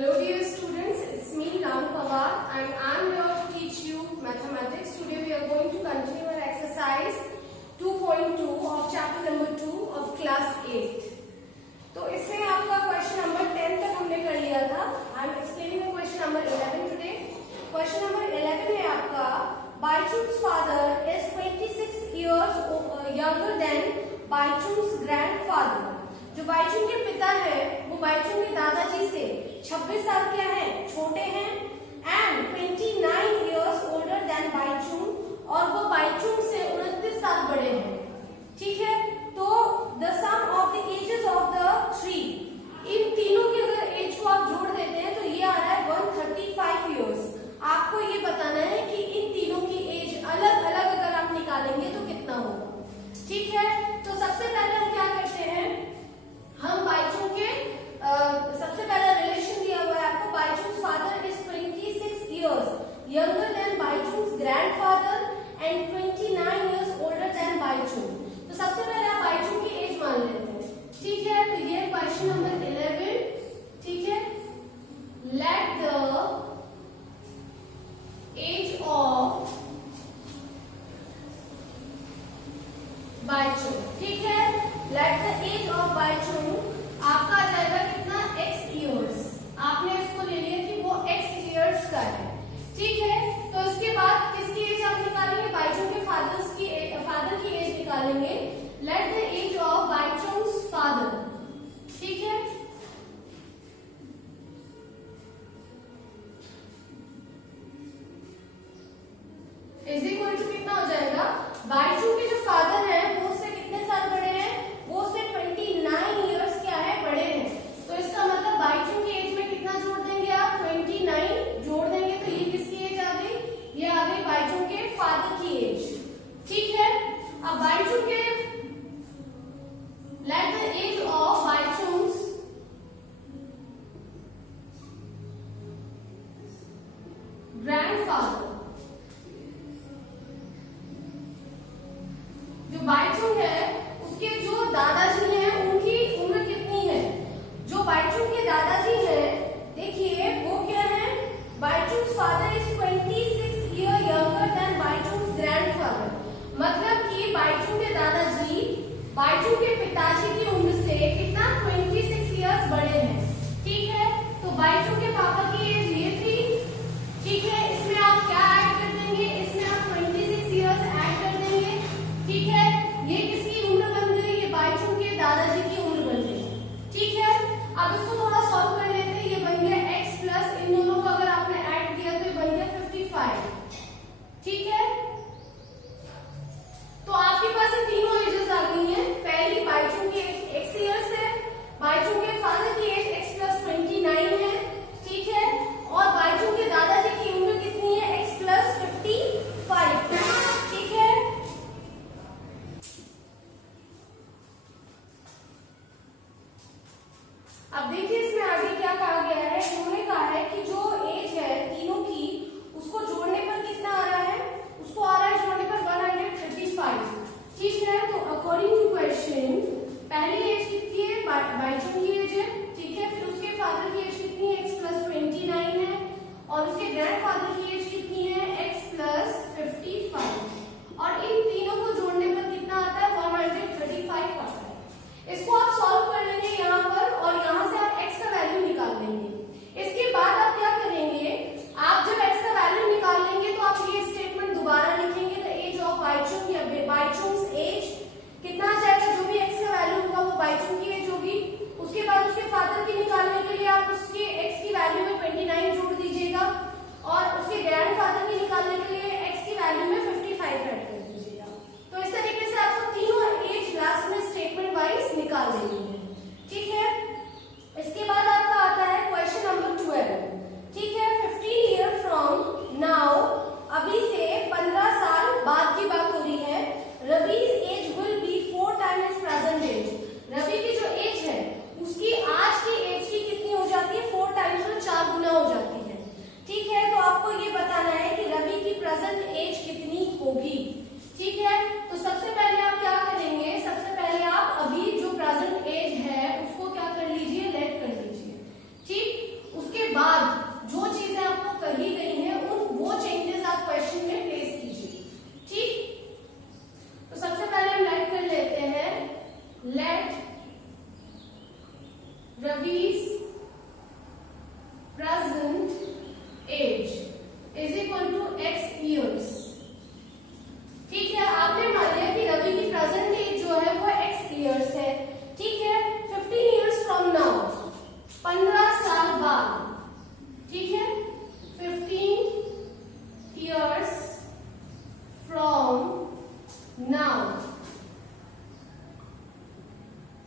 Hello dear students, it's me Ram Pawar and I am here to teach you mathematics. Today we are going to continue our exercise 2.2 of chapter number 2 of class 8. तो इसमें आपका question number 10 तक हमने कर लिया था. I am explaining the question number 11 today. Question number 11 है आपका Baichung's father is 26 years younger than Baichung's grandfather. जो बाइचुंग के पिता है वो बाइचुंग के दादाजी से 26 साल क्या है छोटे हैं and 29 years older than Bhaichung और वो बाइचुंग से 29 साल बड़े हैं. ठीक है, तो the sum of the ages of the three, इन तीनों की अगर एज को आप जोड़ देते हैं तो ये आ रहा है 135 years. आपको ये बताना है कि इन तीनों की एज अलग अलग अगर आप निकालेंगे तो कितना होगा. ठीक है, तो सबसे पहले हम क्या करते हैं, हम बाइचुंग के सबसे पहला रिलेशन दिया हुआ है आपको. Bhaichung's father is 26 years younger than Bhaichung's grandfather and 29 years older than Bhaichung. तो सबसे पहले आप बाइचुंग की एज मान लेते हैं. ठीक है, तो ये क्वेश्चन नंबर 11. ठीक है, let the age of Baichung. ठीक है, let the age of Baichung आपका आ जाएगा कितना x years. आपने इसको ले लिया कि वो x years का है. ठीक है, तो इसके बाद किसकी एज आप निकालेंगे, बाइचुंग के फादर की एज निकालेंगे. Let the age of Bhaichung's father. ठीक है, इज इक्वल टू कितना हो जाएगा, बाइचुंग के जो फादर है वो उससे कितने साल बड़े हैं, वो उससे 29 years क्या है बड़े हैं. तो इसका मतलब बाइचुंग की एज में कितना जोड़ देंगे आप, 29 जोड़ देंगे तो ये किसकी एज आ गई, ये आ गई बाइचुंग के फादर की एज. ठीक है, अब बाइचुंग के let the age of Bhaichung's grandfather. जो बाइचुंग है उसके जो दादाजी हैं उनकी उम्र कितनी है. जो बाइचुंग के दादाजी हैं देखिए वो क्या है, Bhaichung's father is 26 years younger than Bhaichung's grandfather. मतलब कि बाइचुंग के दादाजी बाइचुंग के पिताजी की उम्र से कितना 26 years बड़े हैं. ठीक है, तो बाइचुंग के पापा की एज ये थी. ठीक है, इसमें आप क्या ऐड कर देंगे, इसमें आप 26 years ऐड कर देंगे. ठीक है, ये किसकी उम्र बन गई, ये बाइचुंग के दादाजी की उम्र बन गई. ठीक है, अब इसको थोड़ा सॉल्व कर लेते हैं. ये बन गया x प्लस इन दोनों को अगर आपने ऐड किया तो ये बन गया 55. ठीक है, तो आपके पास ये तीनों एजेस आ गई हैं. पहली बाइचुंग की एज x years है, बाइचुंग के फादर की एज x प्लस 29 है. ठीक है, और बाइचुंग के दादाजी की उम्र कितनी है, x प्लस 55. ठीक है, अब देखिए इसमें आगे क्या कहा गया है. उन्होंने कहा है कि जो एज है तीनों की उसको जोड़ने पर कितना आ रहा है, उसको आ रहा है जोड़ने पर 135. ठीक है, तो अकॉर्डिंग टू क्वेश्चन पहली एज कितनी है, बाइचुंग की एज है. ठीक है, फिर उसके फादर की एज कितनी है, x प्लस 29 है, और उसके ग्रैंडफादर की एज कितनी है, x प्लस 55. और इन तीनों को जोड़ने पर कितना आता है, 135 आता है. इसको आप सॉल्व कर लेंगे यहाँ पर और यहाँ से आप x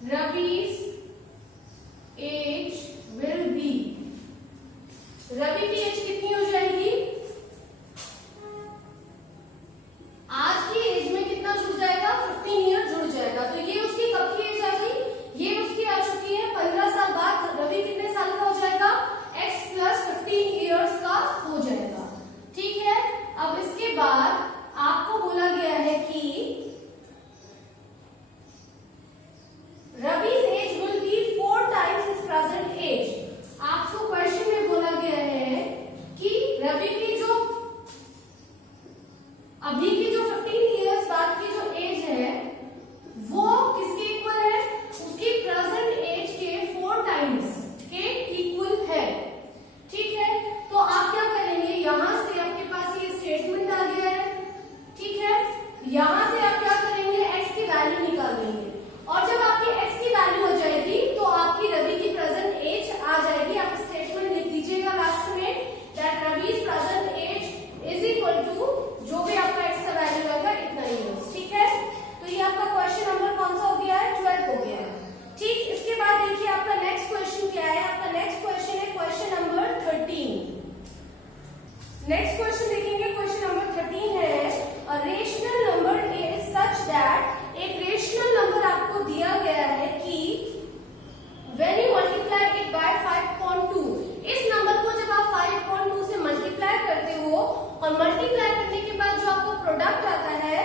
Ravi's age will be, Ravi की एज कितनी हो जाएगी? आज की एज में कितना जुड़ जाएगा? 15 ईयर जुड़ जाएगा। तो ये उसकी कब की एज आ गई? ये उसकी आ चुकी है 15 साल बाद। रवि कितने साल का हो जाएगा? x प्लस 15 ईयर्स का हो जाएगा। ठीक है, अब इसके बाद आपको बोला गया है कि Ravi's age will be 4 times his present age। आपको क्वेश्चन में बोला गया है कि रवि की जो अभी की जो 15 इयर्स बाद की जो एज है वो किसके इक्वल है? उसकी प्रेजेंट एज के 4 टाइम्स के इक्वल है। ठीक है, तो आप क्या करेंगे? यहां से आपके पास ये स्टेटमेंट आ गया है। ठीक है, यहां से आप क्या करेंगे? x की वैल्यू निकालेंगे और जब आपकी x की वैल्यू हो जाएगी तो आपकी रवि की प्रेजेंट एज आ जाएगी। आप स्टेटमेंट लिख दीजिएगा लास्ट में that Ravi's present age is equal to जो भी आपका x का वैल्यू आएगा इतना ही है। ठीक है, तो ये आपका क्वेश्चन नंबर कौन सा हो गया है? 12 हो गया है। ठीक, इसके बाद देखिए आपका नेक्स्ट क्वेश्चन क्या है? आपका नेक्स्ट क्वेश्चन है क्वेश्चन नंबर 13। नेक्स्ट क्वेश्चन देखेंगे, क्वेश्चन नंबर 13 है a rational number is such that, एक रेशनल नंबर आपको दिया गया है कि when you multiply it by 5.2, इस नंबर को जब आप 5.2 से मल्टीप्लाई करते हो और मल्टीप्लाई करने के बाद जो आपको प्रोडक्ट आता है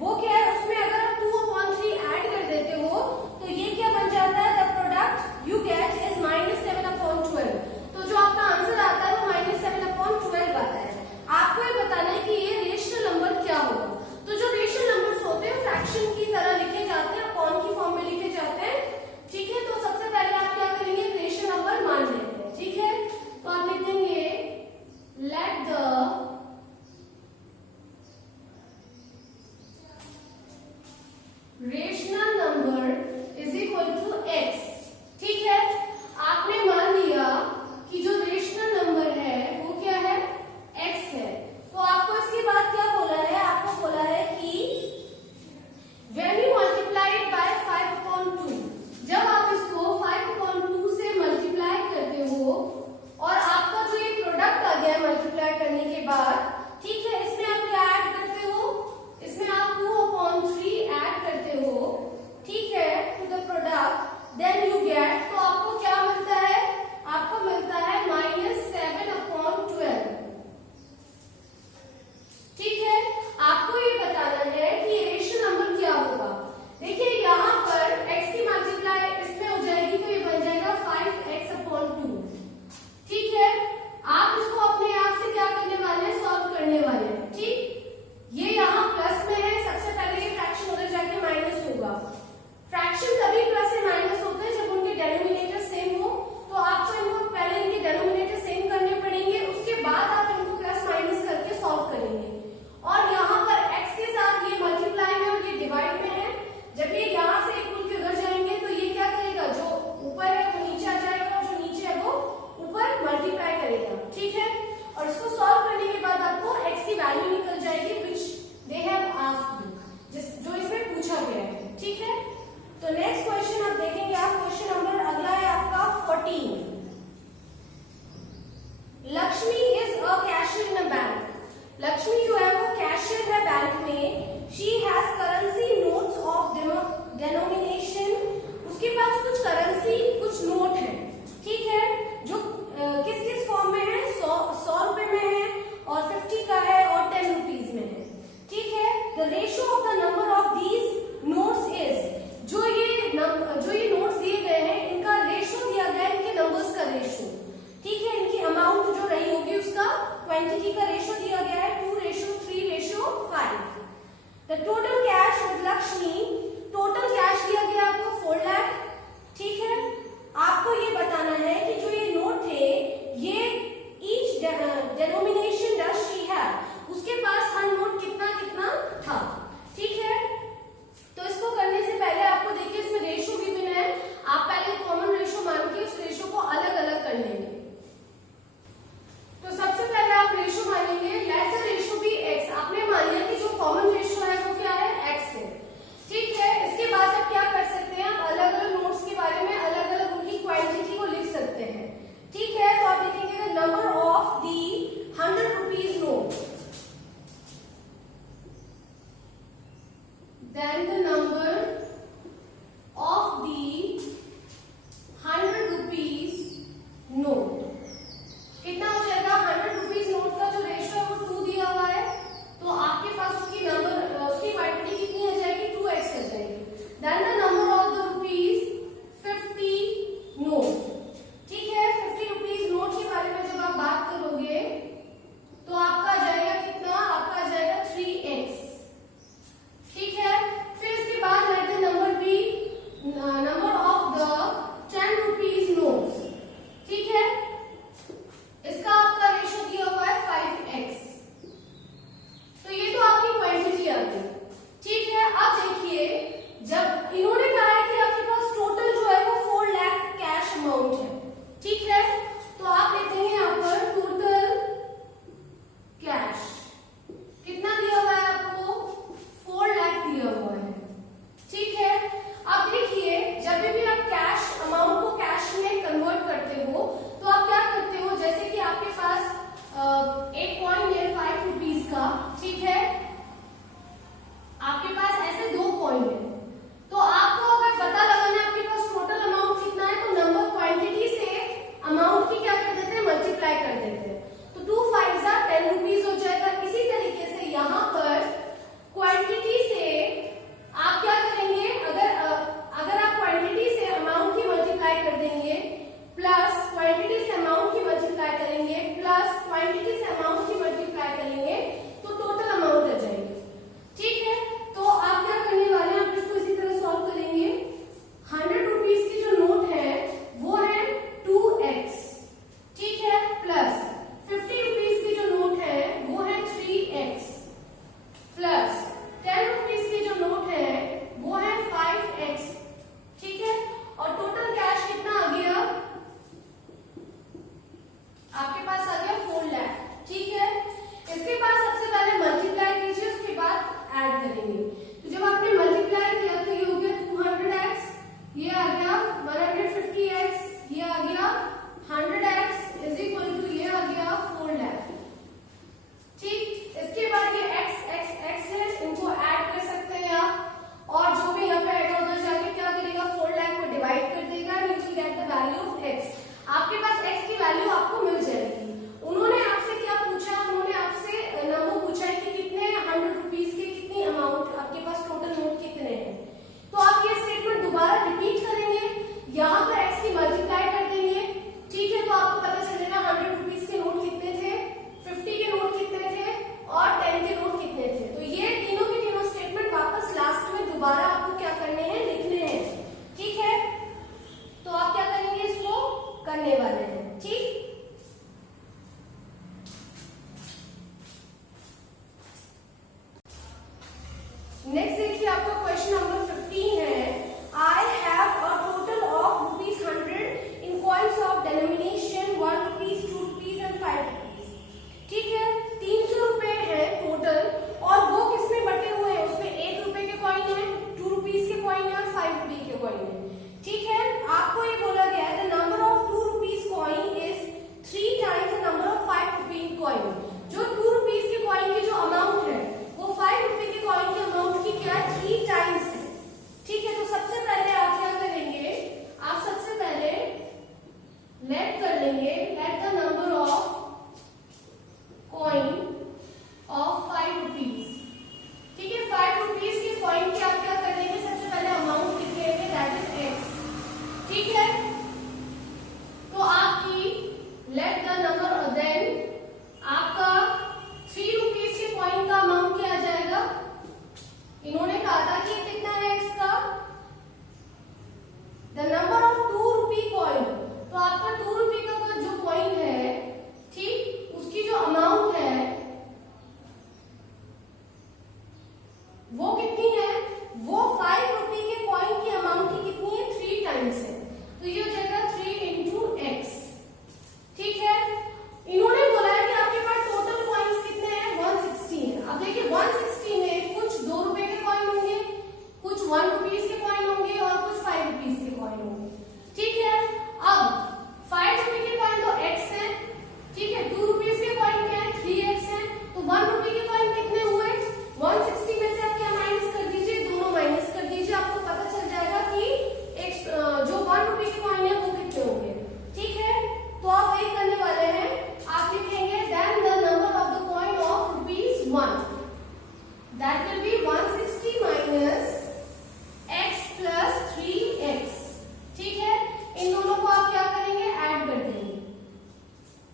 वो क्या है? उसमें अगर आप 2/3 ऐड कर देते हो तो ये क्या बन जाता है? The product you get is -7/12। तो जो आपका आंसर आता है वो -7/12 आता है। आपको ये बताना है कि ये रेशनल नंबर क्या होगा। तो जो रेशनल नंबर्स होते हैं फ्रैक्शन की तरह लिखे जाते हैं, अपॉन की फॉर्म में लिखे जाते हैं। ठीक है, तो सबसे पहले आप क्या करेंगे? रेशनल नंबर मान लेते हैं। ठीक है, तो आप लिख देंगे let the rational number is equal to x। ठीक है, आपने मान लिया कि जो रेशनल नंबर है वो क्या है? x है। तो आपको इसके बाद क्या बोला है? आपको बोला है कि when you multiply it by 5.2, जब आप इसको 5.2 से मल्टीप्लाई करते हो और आपका जो ये प्रोडक्ट आ गया है मल्टीप्लाई करने के बाद, ठीक है, इसमें आप क्या ऐड करते हो? इसमें आप 2/3 ऐड करते हो। ठीक है, to the product, then you get, तो आपको क्या मिलता है? आपको मिलता है -7/12। ठीक है, आपको ये बताना है कि रेशनल नंबर क्या होगा। देखिए यहाँ पर x की मल्टीप्लाई इसमें हो जाएगी तो ये बन जाएगा 5x/2। ठीक है, आप इसको अपने आप से क्या करने वाले हैं? सॉल्व करने वाले हैं। ठीक, ये यहाँ प्लस में है, सबसे पहले ये फ्रैक्शन उधर जाके माइनस होगा। फ्रैक्शन तभी प्लस से माइनस होते हैं जब उनके डेनोमिनेटर सेम हो। तो आपको इनको पहले इनके डेनोमिनेटर सेम करने पड़ेंगे, उसके बाद आप इनको प्लस माइनस करके सॉल्व करेंगे। और यहाँ पर x के साथ ये मल्टीप्लाई में और ये डिवाइड में है। जब ये यहाँ से इक्वल के उधर जाएंगे तो ये क्या करेगा? जो ऊपर है वो नीचे आ जाएगा और जो नीचे है वो ऊपर मल्टीप्लाई करेगा। ठीक है, और इसको सॉल्व करने के बाद आपको x की वैल्यू निकल जाएगी विच दे हैव आस्क्ड यू, जो इसमें पूछा गया है। ठीक है, तो नेक्स्ट क्वेश्चन आप देखेंगे। आप क्वेश्चन नंबर अगला है आपका 14। Lakshmi is a cashier in a bank. Lakshmi जो है वो कैशियर है बैंक में। She has currency notes of denomination, उसके पास कुछ करेंसी कुछ नोट है। ठीक है, जो किस किस फॉर्म में है? 100 रुपए में है और 50 का है और 10 रुपीज में है। ठीक है, the ratio of the number of these notes is, जो ये नोट्स दिए गए हैं इनका रेशियो दिया गया है, इनके नंबर्स का रेशियो। ठीक है, इनकी अमाउंट जो रही होगी उसका क्वांटिटी का रेशियो दिया गया है 2:3:5। The total cash with Lakshmi, total cash दिया गया आपको 4 लाख। ठीक है, आपको ये बताना है कि जो ये नोट थे ये each denomination does she have, उसके पास हर नोट कितना कितना था। ठीक है, तो इसको करने से पहले आपको देखिए इसमें रेशियो भी भिन्न है। आप पहले कॉमन रेशियो मान के उस रेशियो को अलग अलग कर लेंगे। तो सबसे पहले आप रेशियो मानेंगे, let the ratio be x। आपने मान लिया कि जो कॉमन रेशियो है वो क्या है? x है। ठीक कॉइन है। ठीक है, आपको ये बोला गया है the number of 2 rupees coin is 3 times the number of 5 rupees coin. जो 2 रुपीज के कॉइन की जो अमाउंट है वो 5 रुपए के कॉइन के अमाउंट की क्या है, 3 टाइम्स है। ठीक है, तो सबसे पहले आप क्या करेंगे, आप सबसे पहले लेट कर लेंगे, let the number of coin of 5 rupees. ठीक है, 5 रुपीज के कॉइन की आप क्या कर लेंगे, सबसे पहले अमाउंट लिख लेंगे, दैट इज एक्स। ठीक है, तो आपकी लेट द नंबर, देन आपका 3 रुपीज के कॉइन का अमाउंट क्या आ जाएगा, इन्होंने कहा था कि कितना है इसका, the number of 2 rupee coin, तो आपका 2 रुपी का जो कॉइन है, ठीक, उसकी जो अमाउंट है वो कितनी है, वो 5 रुपी के कॉइन की अमाउंट की कितनी है, 3 टाइम्स है। तो ये हो जाएगा 3 इंटू एक्स। ठीक है, इन्होंने बोला है कि आपके पास टोटल कॉइन्स कितने हैं, 160 है। अब देखिए 160 में कुछ 2 रुपए के कॉइन होंगे, कुछ 1 रुपीज के कॉइन होंगे और कुछ 5 रुपीज के कॉइन होंगे। ठीक है, अब 5 रुपए के कॉइन तो एक्स है, ठीक है, 2 रुपीज के कॉइन क्या है, 3x है, तो 1 रुपए के कॉइन कितने हुए, 160 में से आप क्या माइनस कर दीजिए, दोनों माइनस कर दीजिए, आपको पता चल जाएगा कि एक जो 1 रुपए के कॉइन है वो कितने होंगे। ठीक है, तो आप वही करने वाले हैं, आप लिखेंगे then the number of the coin of ₹1, that will be 160 minus x plus 3x। ठीक है, इन दोनों को आप क्या करेंगे, ऐड कर देंगे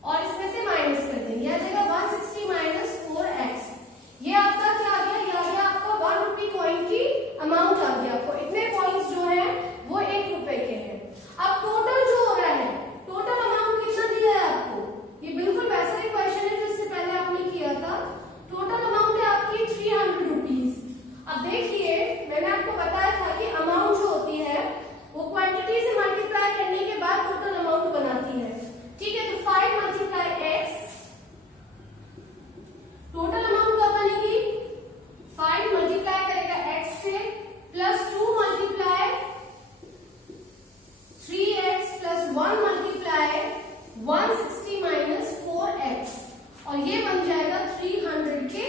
और इसमें से माइनस कर देंगे, आ जाएगा 160 माइनस 4x। ये आपका क्या आ गया, ये आ गया आपका 1 रुपी कॉइन की अमाउंट आ गया। आपको इतने कॉइन्स जो है वो 1 रुपए के हैं। अब टोटल जो हो रहा है, टोटल अमाउंट कितना दिया है आपको, ये बिल्कुल वैसा ही क्वेश्चन है जिससे पहले आपने किया था। टोटल अमाउंट है आपकी 300 रुपीज। अब देखिए मैंने आपको बताया था कि अमाउंट जो होती है वो क्वांटिटी से मल्टीप्लाई करने के बाद टोटल अमाउंट बनाती है। ठीक है, तो 5 मल्टीप्लाई एक्स, टोटल अमाउंट क्या बनेगी, 5 मल्टीप्लाई करेगा x से plus 2 multiply 3x plus 1 multiply 160 minus 4x, और ये बन जाएगा 300 के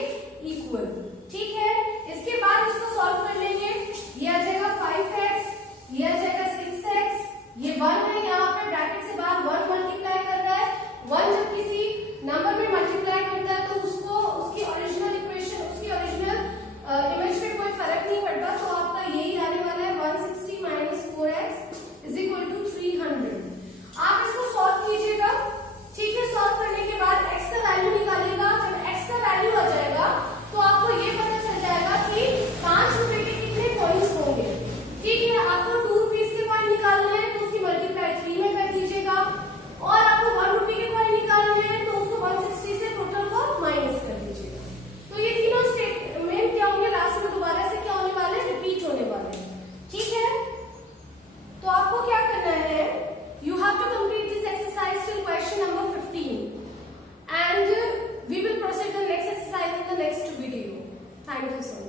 इक्वल। ठीक है, इसके बाद इसको सॉल्व कर लेंगे, ये आ जाएगा 5x, ये आ जाएगा 6x, ये 1 है, यहाँ पे ब्रैकेट से बाहर 1 मल्टीप्लाई कर रहा है। 1 जब किसी नंबर में मल्टीप्लाई करता है तो उसको उसकी ओरिजिनल इक्वेशन, उसकी ओरिजिनल इमेज में कोई फर्क नहीं पड़ता, तो आपका यही आने वाला है 160 minus 4x is equal to 300। आप इसको सॉल्व कीजिएगा। ठीक है, सॉल्व करने के बाद x का वैल्यू निकालिएगा। जब x का वैल्यू आ जाएगा तो आपको ये पता चल जाएगा कि 5 रुपए के कितने कॉइन्स होंगे। ठीक है, आपको 2 रुपीज के कॉइन निकालने हैं तो उसकी मल्टीप्लाई 3 में कर दीजिएगा, और आपको 1 रुपए के कॉइन निकालने हैं तो उसको 160 से टोटल को माइनस कर दीजिएगा। तो ये तीनों स्टेटमेंट क्या होंगे, लास्ट में दोबारा से क्या होने वाले, रिपीट होने वाले हैं। ठीक है, तो आपको क्या करना है, you have to complete this exercise till question number 15 and we will proceed the next exercise in the next video. Thank you so much.